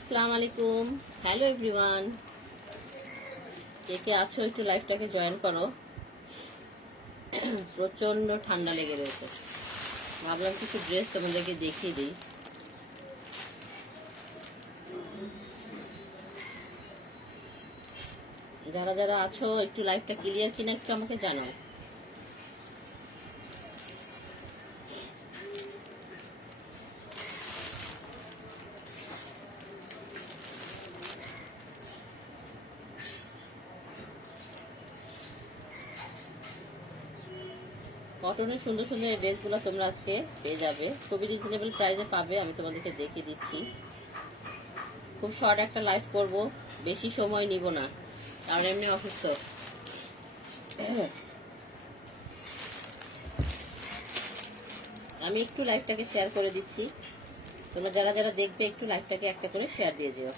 আসসালামু আলাইকুম। Hello everyone কে কে আছো একটু লাইফটাকে জয়েন করো। প্রচণ্ড ঠান্ডা লেগে রয়েছে। ভাবলাম কিছু ড্রেস তোমাদেরকে দেখিয়ে দিই। যারা যারা আছো, একটু লাইফটা ক্লিয়ার কিনা একটু আমাকে জানাও। কটনের সুন্দর সুন্দর ড্রেসগুলো তোমরা আজকে পেয়ে যাবে। খুবই রিজনেবল প্রাইসে পাবে, আমি তোমাদেরকে দেখিয়ে দিচ্ছি। খুব শর্ট একটা লাইফ করব, বেশি সময় নিব না। কারণ এমনি অসুস্থ। আমি একটু লাইফটাকে শেয়ার করে দিচ্ছি। তোমরা যারা যারা দেখবে, একটু লাইফটাকে একটা করে শেয়ার দিয়ে দিও।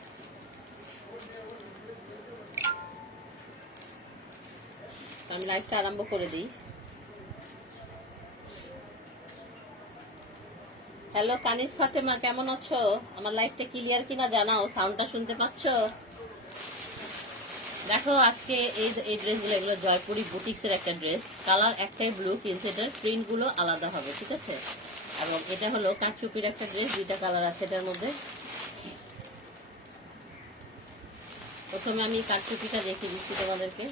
আমি লাইফটা আরম্ভ করে দিই। হ্যালো কানিস ফাতেমা কেমন আছো? আমার লাইফটা ক্লিয়ার কিনা জানাও সাউন্ডটা শুনতে পাচ্ছ? দেখো, আজকে এই এই ড্রেসগুলো এগুলো জয়পুরি বুটিক্স এর একটা ড্রেস কালার একটাই ব্লু কিন্তু এটার প্রিন্টগুলো আলাদা হবে, ঠিক আছে? এবং এটা হলো কাঠচুপির একটা ড্রেস দুইটা কালার আছে এটার মধ্যে। প্রথমে আমি কাঠচুপিটা দেখিয়ে দিচ্ছি তোমাদেরকে।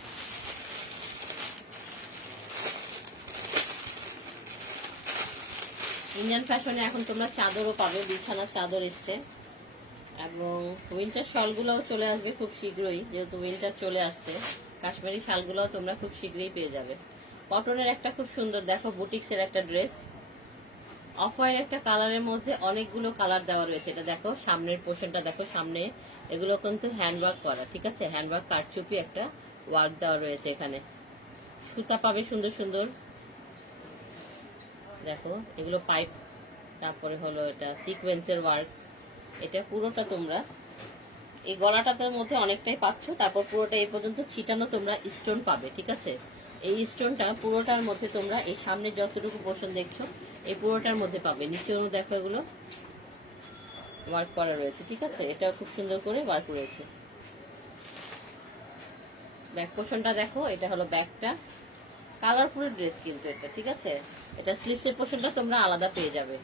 ইন্ডিয়ান ফ্যাশনে এখন তোমরা চাদরও পাবে, বিছানার চাদর এসছে। এবং উইন্টার শলগুলোও চলে আসবে খুব শীঘ্রই, যেহেতু উইন্টার চলে আসছে। কাশ্মীরি শালগুলোও তোমরা খুব শীঘ্রই পেয়ে যাবে। কটনের একটা খুব সুন্দর, দেখো বুটিক্সের একটা ড্রেস অফ হোয়াইট একটা কালারের মধ্যে অনেকগুলো কালার দেওয়া রয়েছে। এটা দেখো, সামনের পোর্শনটা দেখো, সামনে এগুলো কিন্তু হ্যান্ডওয়ার্ক করা, ঠিক আছে? হ্যান্ডওয়ার্ক কারচুপি একটা ওয়ার্ক দেওয়া রয়েছে এখানে। সুতা পাবে সুন্দর সুন্দর। দেখো, এগুলো পাইপ তারপরে হলো এটা সিকোয়েন্সের ওয়ার্ক এটা পুরোটা তোমরা এই গলাটার মধ্যে অনেকটাই পাচ্ছ, তারপর পুরোটা এই পর্যন্ত ছিটানো তোমরা স্টোন পাবে, ঠিক আছে? এই স্টোনটা পুরোটার মধ্যে তোমরা এই সামনে যতটুকু পোর্শন দেখছ, এই পুরোটার মধ্যে পাবে। নিচেও দেখো এগুলো ওয়ার্ক করা রয়েছে, ঠিক আছে? এটা খুব সুন্দর করে ওয়ার্ক রয়েছে ব্যাক পোর্শনটা দেখো, এটা হলো ব্যাকটা কালারফুল ড্রেস কিন্তু এটা, ঠিক আছে? এটা স্লিপসের পোর্শনটা তোমরা আলাদা পেয়ে যাবে।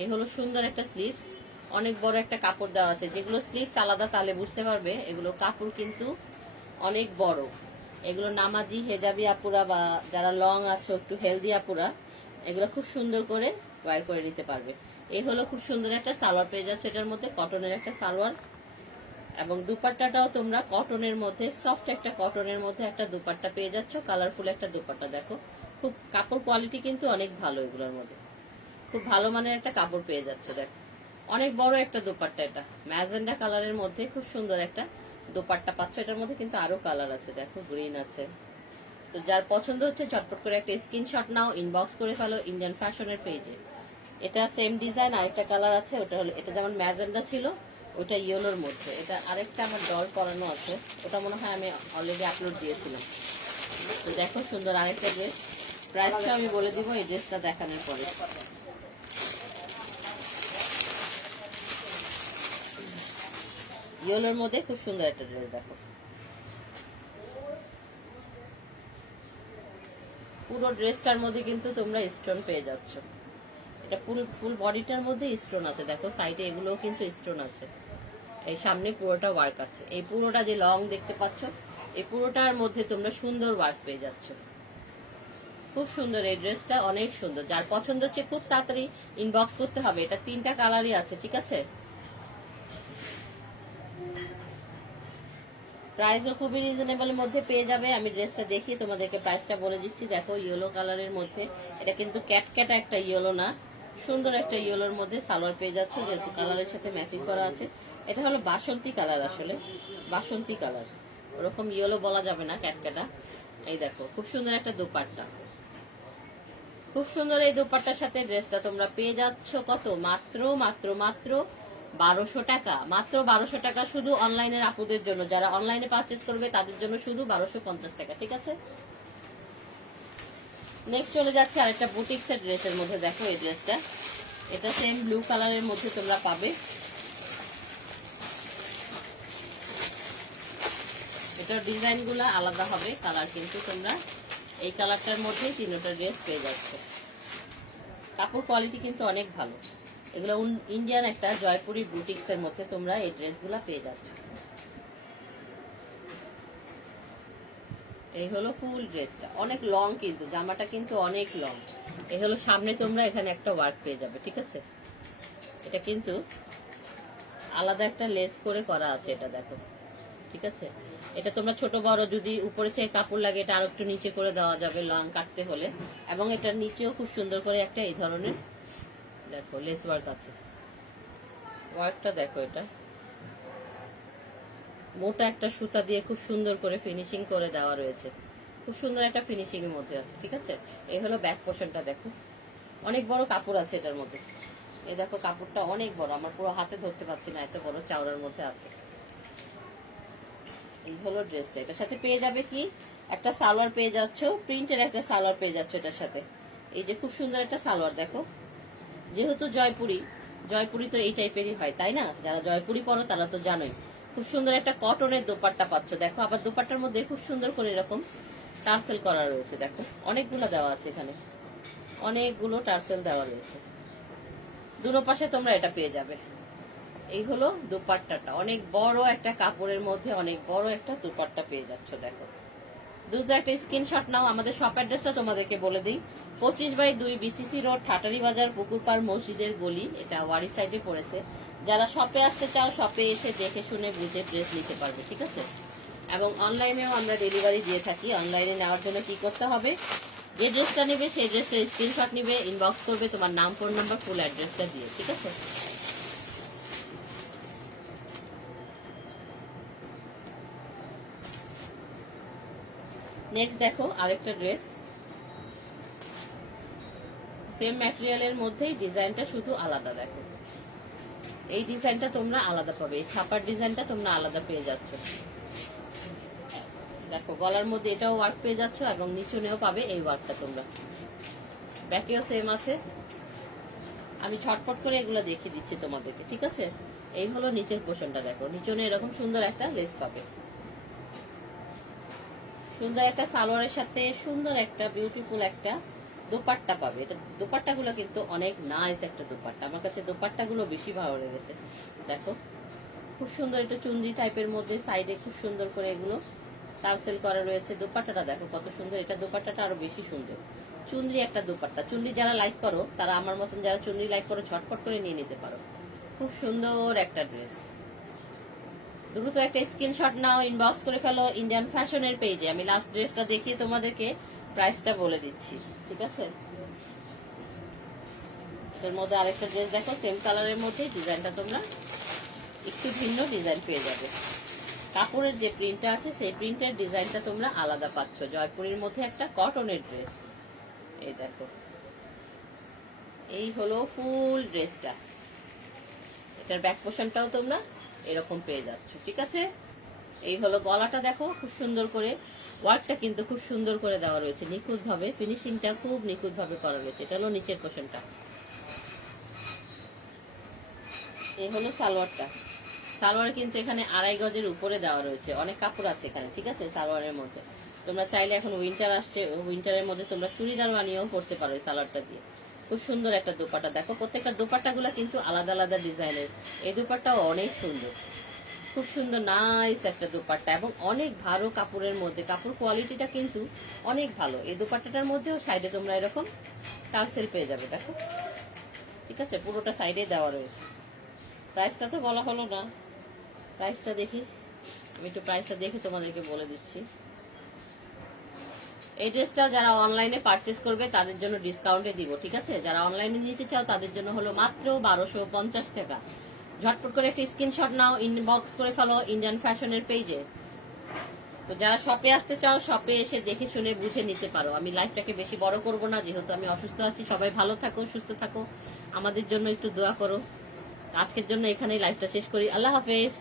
এই হলো সুন্দর একটা স্লিপস। অনেক বড় একটা কাপড় দেওয়া আছে। যেগুলো স্লিপস আলাদা তাহলে বুঝতে পারবে, এগুলো কাপড় কিন্তু অনেক বড়। এগুলো নামাজি, হেজাবি আপুরা বা যারা লং আছো, একটু হেলদি আপুরা, এগুলো খুব সুন্দর করে ওয়ার করে নিতে পারবে। এই হলো খুব সুন্দর একটা সালোয়ার পেয়ে যাচ্ছে। এটার মধ্যে কটনের একটা সালোয়ার। এবং দুপাট্টাটাও তোমরা কটনের মধ্যে সফট একটা কটনের মধ্যে একটা দুপাট্টা পেয়ে যাচ্ছ কালারফুল একটা দুপাট্টা, দেখো। খুব কাপড় কোয়ালিটি কিন্তু অনেক ভালো এগুলোর মধ্যে। খুব ভালো মানের একটা কাপড় পেয়ে যাচ্ছে, দেখো। অনেক বড় একটা দোপাট্টা এটা। ম্যাজেন্ডা কালারের মধ্যে খুব সুন্দর একটা দোপাট্টা পাচ্ছ। এটার মধ্যে কিন্তু আরও কালার আছে, দেখো গ্রিন আছে। তো যার পছন্দ হচ্ছে চটপট করে একটা স্ক্রিনশট নাও ইনবক্স করে ফেলো ইন্ডিয়ান ফ্যাশনের পেজে এটা সেম ডিজাইন আরেকটা কালার আছে, ওটা হলো, এটা যেমন ম্যাজেন্ডা ছিল ওটা ইয়েলোর মধ্যে। এটা আরেকটা আমার ডল করানো আছে। ওটা মনে হয় আমি অলরেডি আপলোড দিয়েছিলাম। তো দেখো সুন্দর আরেকটা ড্রেস প্রাইসটা আমি বলে দিব এই ড্রেসটা দেখানোর পরে। ইয়েলোর মধ্যে খুব সুন্দর একটা ড্রেস দেখো। পুরো ড্রেসটার মধ্যে কিন্তু তোমরা স্টোন পেয়ে যাচ্ছ। এটা ফুল ফুল বডিটার মধ্যে স্টোন আছে। দেখো সাইডে এগুলোও কিন্তু স্টোন আছে। এই সামনে পুরোটা ওয়ার্ক আছে। এই পুরোটা যে লং দেখতে পাচ্ছ, এই পুরোটার মধ্যে তোমরা সুন্দর ওয়ার্ক পেয়ে যাচ্ছ। খুব সুন্দর এই ড্রেসটা অনেক সুন্দর। যার পছন্দ হচ্ছে খুব তাড়াতাড়ি ইনবক্স করতে হবে। এটা তিনটা কালারই আছে, ঠিক আছে? প্রাইসও খুবই রিজনেবল মধ্যে পেয়ে যাবে। আমি ড্রেসটা দেখিয়ে তোমাদেরকে প্রাইসটা বলে দিচ্ছি। দেখো ইয়েলো কালারের মধ্যে। এটা কিন্তু ক্যাটক্যাটা একটা ইয়েলো না। সুন্দর একটা ইয়েলোর মধ্যে সালোয়ার পেয়ে যাচ্ছে, যেহেতু কালারের সাথে ম্যাচিং করা আছে। এটা হলো বাসন্তী কালার আসলে, বাসন্তী কালার। ওরকম ইয়েলো বলা যাবে না ক্যাটকাটা এই দেখো, খুব সুন্দর একটা দোপাট্টা। খুব সুন্দর এই দোপাট্টার সাথে ড্রেসটা তোমরা পেয়ে যাচ্ছ কত? মাত্র মাত্র মাত্র বারোশো টাকা। মাত্র বারোশো টাকা শুধু অনলাইনের আপুদের জন্য। যারা অনলাইনে পারচেস করবে, তাদের জন্য শুধু বারোশো পঞ্চাশ টাকা, ঠিক আছে? নেক্সট চলে যাচ্ছে আরেকটা বুটিক্স এর ড্রেসের মধ্যে। দেখো এই ড্রেসটা এটা সেম ব্লু কালারের মধ্যে তোমরা পাবে। এটার ডিজাইনগুলা আলাদা হবে, কালার কিন্তু তোমরা এই কালারটার মধ্যে তিনটা ড্রেস পেয়ে যাচ্ছ। কাপড় কোয়ালিটি কিন্তু অনেক ভালো। এগুলো ইন্ডিয়ান একটা জয়পুরি বুটিক্স এর মধ্যে তোমরা এই ড্রেসগুলো পেয়ে যাচ্ছ। এই হলো ফুল ড্রেসটা। অনেক লং কিন্তু, জামাটা কিন্তু অনেক লং। এই হলো সামনে তোমরা এখানে একটা ওয়ার্ক পেয়ে যাবে, ঠিক আছে? এটা কিন্তু আলাদা একটা লেস করে করা আছে, এটা দেখো, ঠিক আছে? এটা তোমরা ছোট বড় যদি উপরে থেকে কাপড় লাগে, এটা আরও একটু নিচে করে দেওয়া যাবে লং কাটতে হলে। এবং এটার নিচেও খুব সুন্দর করে একটা এই ধরনের দেখো লেস ওয়ার্ক আছে। ওয়ার্কটা দেখো এটা। মোটা একটা সুতা দিয়ে খুব সুন্দর করে ফিনিশিং করে দেওয়া রয়েছে। খুব সুন্দর একটা ফিনিশিং এর মধ্যে আছে, ঠিক আছে? এই হলো ব্যাক পোর্শনটা দেখো। অনেক বড় কাপড় আছে এটার মধ্যে। এই দেখো কাপড়টা অনেক বড়, আমার পুরো হাতে ধরতে পারছি না, এত বড় চাওড়ার মধ্যে আছে। এই হলো ড্রেসটা এটার সাথে পেয়ে যাবে কি? একটা সালোয়ার পেয়ে যাচ্ছ, প্রিন্টের একটা সালোয়ার পেয়ে যাচ্ছ এটার সাথে। এই যে খুব সুন্দর একটা সালোয়ার, দেখো। যেহেতু জয়পুরি জয়পুরি তো এই টাইপেরই হয়, তাই না? যারা জয়পুরি পরো তারা তো জানোই। খুব সুন্দর একটা কটনের দোপাট্টা পাচ্ছ, দেখো। আবার দোপাট্টার মধ্যে খুব সুন্দর করে এরকম টার্সেল করা রয়েছে, দেখো। অনেকগুলো দেওয়া আছে এখানে। অনেকগুলো টার্সেল দেওয়া রয়েছে। দুনো পাশে তোমরা এটা পেয়ে যাবে। এই হলো দুপাট্টাটা। অনেক বড় একটা কাপড়ের মধ্যে অনেক বড় একটা দুপাট্টা পেয়ে যাচ্ছ, দেখো। দ্রুত একটা স্ক্রিনশট নাও, আমাদের শপ অ্যাড্রেসটা তোমাদেরকে বলে দিই। পঁচিশ বাই দুই বিসিসি রোড ঠাটারি বাজার পুকুরপাড় মসজিদের গলি, এটা ওয়ারি সাইডে পড়েছে। যারা শপে আসতে চাও শপে এসে দেখে শুনে বুঝে ড্রেস নিতে পারবে, ঠিক আছে? এবং অনলাইনেও আমরা ডেলিভারি দিয়ে থাকি। অনলাইনে নেওয়ার জন্য কি করতে হবে? যে ড্রেসটা নেবে, সেই ড্রেসটার স্ক্রিনশট নিবে ইনবক্স করবে, তোমার নাম ফোন নাম্বার ফুল অ্যাড্রেসটা দিয়ে, ঠিক আছে? নেক্সট দেখো, আরেকটা ড্রেস সেম ম্যাটেরিয়ালের মধ্যেই ডিজাইনটা শুধু আলাদা দেখো। এই ডিজাইনটা তোমরা আলাদা পাবে, এই ছাপার ডিজাইনটা তোমরা আলাদা পেয়ে যাচ্ছ। দেখো, গলার মধ্যে এটাও ওয়ার্ক পেয়ে যাচ্ছ এবং নিচনেও পাবে এই ওয়ার্কটা তোমরা। ব্যাকেও সেম আছে। আমি ছটপট করে এগুলো দেখিয়ে দিচ্ছি তোমাদেরকে, ঠিক আছে? এই হলো নিচের পোষণটা দেখো। নিচনে এরকম সুন্দর একটা লেস পাবে। সুন্দর একটা সালোয়ারের সাথে সুন্দর একটা বিউটিফুল একটা দোপাট্টা পাবে। এটা দোপাট্টা গুলো কিন্তু অনেক নাইস একটা দোপাট্টা। আমার কাছে দোপাট্টা গুলো বেশি ভালো লেগেছে। দেখো, খুব সুন্দর একটা চুন্দি টাইপের মধ্যে সাইডে খুব সুন্দর করে এগুলো টার্সেল করা রয়েছে। দোপাট্টাটা দেখো, কত সুন্দর। এটা দোপাট্টাটা আরও বেশি সুন্দর। চুন্দ্রি একটা দোপাট্টা। চুন্দ্রি যারা লাইক করো, তারা আমার মতন যারা চুন্দ্রি লাইক করো ছটফট করে নিয়ে নিতে পারো। খুব সুন্দর একটা ড্রেস দ্রুত একটা স্ক্রিনশট নাও ইনবক্স করে ফেলো ইন্ডিয়ান ফ্যাশনের পেজে আমি লাস্ট ড্রেসটা দেখিয়ে তোমাদেরকে প্রাইসটা বলে দিচ্ছি, ঠিক আছে? এর মধ্যে আরেকটা ড্রেস দেখো সেম কালারের মধ্যে ডিজাইনটা তোমরা একটু ভিন্ন ডিজাইন পেয়ে যাবে। কাপড়ের যে প্রিন্টটা আছে, সেই প্রিন্টের ডিজাইনটা তোমরা আলাদা পাচ্ছ। জয়পুরের মধ্যে একটা কটনের ড্রেস এই দেখো। এই হলো ফুল ড্রেসটা এটার ব্যাক পোর্শনটাও তোমরা এরকম পেয়ে যাচ্ছ, ঠিক আছে? এই হলো গলাটা দেখো, খুব সুন্দর করে। ওয়ার্কটা কিন্তু খুব সুন্দর করে দেওয়া রয়েছে নিখুঁত ভাবে ফিনিশিংটা খুব নিখুঁত ভাবে করা রয়েছে। এটা হলো নিচের পোর্শনটা এই হলো সালোয়ারটা। সালোয়ার কিন্তু এখানে আড়াই গজের উপরে দেওয়া রয়েছে। অনেক কাপড় আছে এখানে, ঠিক আছে? সালোয়ারের মধ্যে। তোমরা চাইলে এখন উইন্টার আসছে উইন্টারের মধ্যে তোমরা চুড়িদার বানিয়েও করতে পারো সালোয়ারটা দিয়ে। খুব সুন্দর একটা দোপাট্টা দেখো, প্রত্যেকটা দোপাট্টা গুলা কিন্তু আলাদা আলাদা ডিজাইনের। এই দোপাট্টাও অনেক সুন্দর। খুব সুন্দর নাইস একটা দোপাট্টা এবং অনেক ভালো কাপড়ের মধ্যে। কাপড় কোয়ালিটিটা কিন্তু অনেক ভালো। এই দোপাট্টাটার মধ্যেও সাইডে তোমরা এরকম টার্সেল পেয়ে যাবে, দেখো। ঠিক আছে? পুরোটা সাইডে দেওয়া রয়েছে। প্রাইসটা তো বলা হলো না। প্রাইসটা দেখি। আমি একটু প্রাইসটা দেখে তোমাদেরকে বলে দিচ্ছি। এই ড্রেসটা যারা অনলাইনে পারচেস করবে, তাদের জন্য ডিসকাউন্টে দিব, ঠিক আছে? যারা অনলাইনে নিতে চাও, তাদের জন্য হলো মাত্র বারোশো পঞ্চাশ টাকা। ঝটপট করে একটা স্ক্রিনশট নাও ইনবক্স করে ফেলো ইন্ডিয়ান ফ্যাশনের পেজে তো যারা শপে আসতে চাও শপে এসে দেখে শুনে বুঝে নিতে পারো। আমি লাইফটাকে বেশি বড় করব না, যেহেতু আমি অসুস্থ আছি, সবাই ভালো থাকো, সুস্থ থাকো। আমাদের জন্য একটু দোয়া করো। আজকের জন্য এখানেই লাইফটা শেষ করি। আল্লাহ হাফেজ।